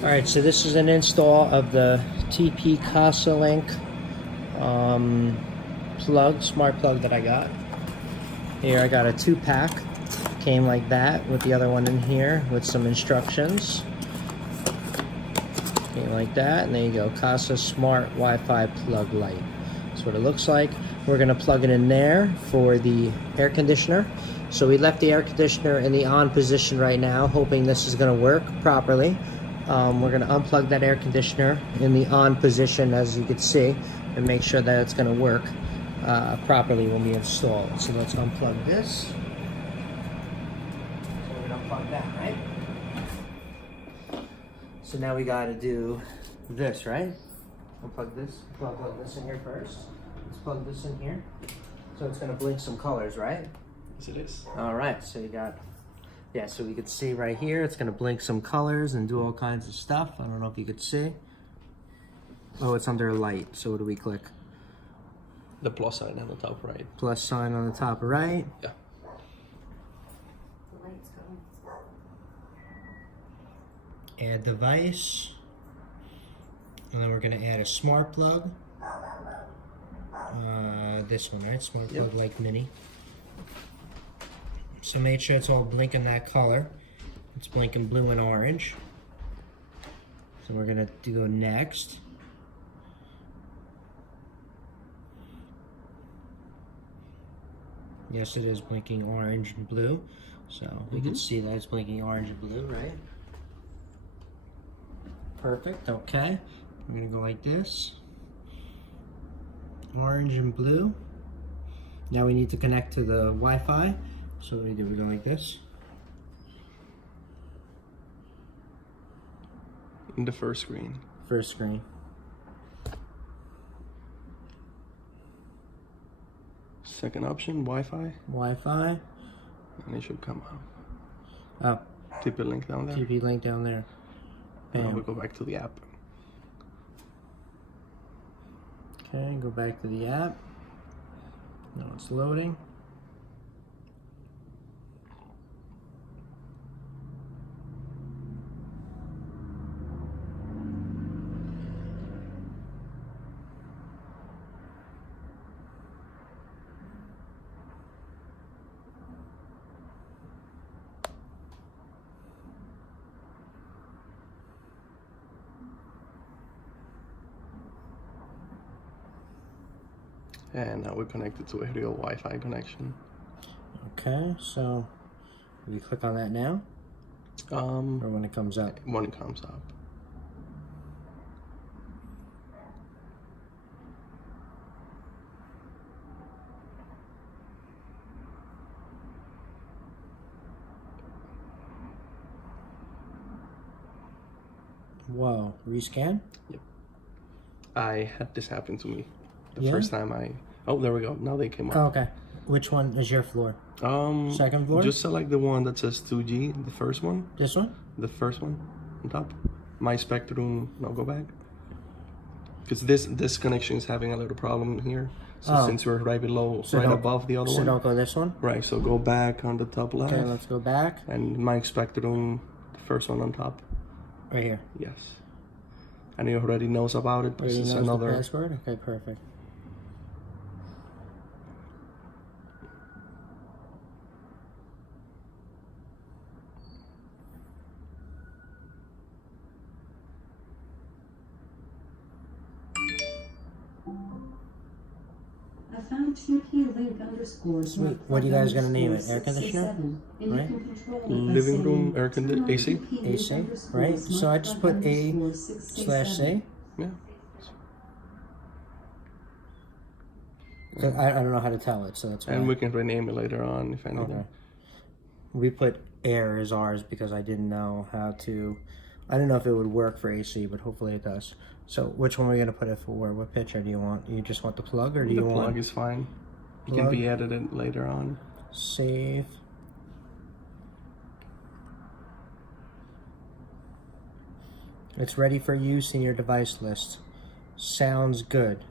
Alright, so this is an install of the TP Kasa Link plug, smart plug that I got. Here I got a 2-pack. Came like that with the other one in here with some instructions. Came like that, and there you go. Kasa Smart Wi-Fi Plug Light. That's what it looks like. We're going to plug it in there for the air conditioner. So we left the air conditioner in the on position right now, hoping this is going to work properly. We're going to unplug that air conditioner in the on position, as you can see, and make sure that it's going to work properly when we install it. So let's unplug this. So we're going to unplug that, right? So now we got to do this, right? Unplug this. Plug this in here first. Let's plug this in here. So it's going to blink some colors, right? Yes, it is. All right, so you got, yeah, so we could see right here, it's gonna blink some colors and do all kinds of stuff. I don't know if you could see. Oh, it's under light, so what do we click? The plus sign on the top right. Plus sign on the top right. Yeah. The light's going. Add device. And then we're gonna add a smart plug. This one, right? Smart plug like mini. So make sure it's all blinking that color. It's blinking blue and orange. So we're gonna go next. Yes, it is blinking orange and blue. So we can see that it's blinking orange and blue, right? Perfect, okay. We're gonna go like this. Orange and blue. Now we need to connect to the Wi-Fi. So what do? We go like this. In the first screen. First screen. Second option, Wi-Fi. Wi-Fi. And it should come up. Oh. TP link down there. TP link down there. And Bam. now we go back to the app. Okay, go back to the app. Now it's loading. And now we're connected to a real Wi-Fi connection. Okay, so we click on that now? Or when it comes up? When it comes up. Whoa, rescan? Yep. I had this happen to me the Yeah? first time I... Oh, there we go. Now they came up. Oh, okay. Which one is your floor? Second floor? Just select the one that says 2G, the first one. This one? The first one on top. My Spectrum, no, go back. Because this connection is having a little problem here. So since we're right below, So right don't- above the other So one. don't go this one? Right, so go back on the top left. Okay, let's go back. And my Spectrum, the first one on top. Right here. Yes. And he already knows about it. This Already is knows another. the password? Okay, perfect. I found TP link underscore. Sweet. What are you guys gonna name it? Air conditioner? Right? Living room air conditioner, AC? AC, right? So I just put A/C. Yeah. 'Cause I don't know how to tell it, so that's why. And we can rename it later on if anything. Okay. We put air as ours because I didn't know how to. I didn't know if it would work for AC, but hopefully it does. So which one are we gonna put it for? What picture do you want? You just want the plug, or do The you plug want is fine. It plug? can be edited later on. Save? It's ready for use in your device list. Sounds good.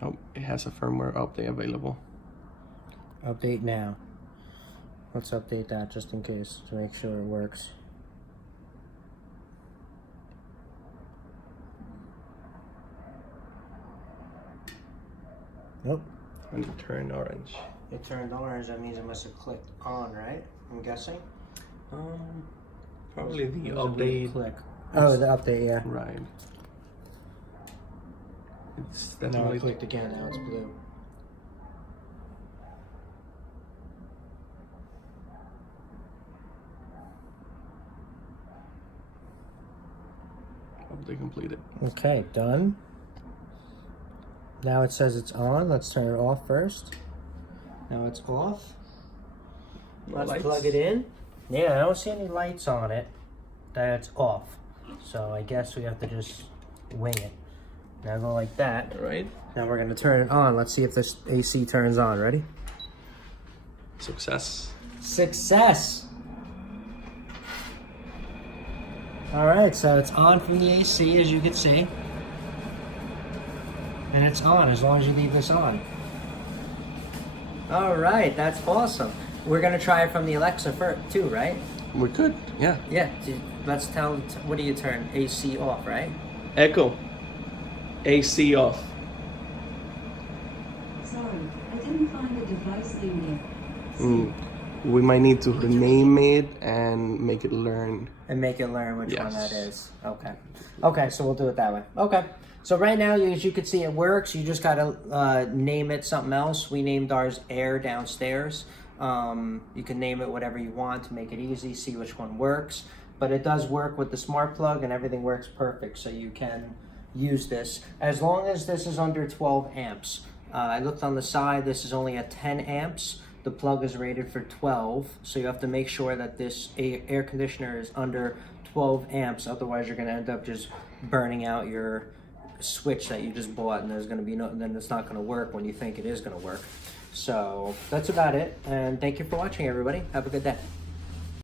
Oh, it has a firmware update available. Update now. Let's update that just in case to make sure it works. Nope. And it turned orange. It turned orange. That means it must have clicked on, right? I'm guessing. Probably the It was a weird update. click. Oh, the update, yeah. Right. It's Now definitely I clicked again. Now it's blue. update completed. Okay, done. Now it says it's on. Let's turn it off first. Now it's off. No Let's lights. plug it in. Yeah, I don't see any lights on it. That's off. So I guess we have to just wing it. Now go like that. All right. Now we're gonna turn it on. Let's see if this AC turns on. Ready? Success. Success! Alright, so it's on from the AC, as you can see. And it's on as long as you leave this on. Alright, that's awesome. We're gonna try it from the Alexa first, too, right? We're good. Yeah. Yeah, let's tell, what do you turn? AC off, right? Echo. AC off. Sorry, I didn't find the device name yet. We might need to rename it and make it learn. And make it learn which one that Yes. is. Okay. Okay, so we'll do it that way. Okay. So right now, as you can see, it works. You just gotta name it something else. We named ours Air downstairs. You can name it whatever you want to make it easy, see which one works. But it does work with the smart plug and everything works perfect. So you can use this as long as this is under 12 amps. I looked on the side, this is only at 10 amps. The plug is rated for 12, so you have to make sure that this air conditioner is under 12 amps. Otherwise, you're going to end up just burning out your switch that you just bought, and there's going to be no, then it's not going to work when you think it is going to work. So that's about it, and thank you for watching, everybody. Have a good day.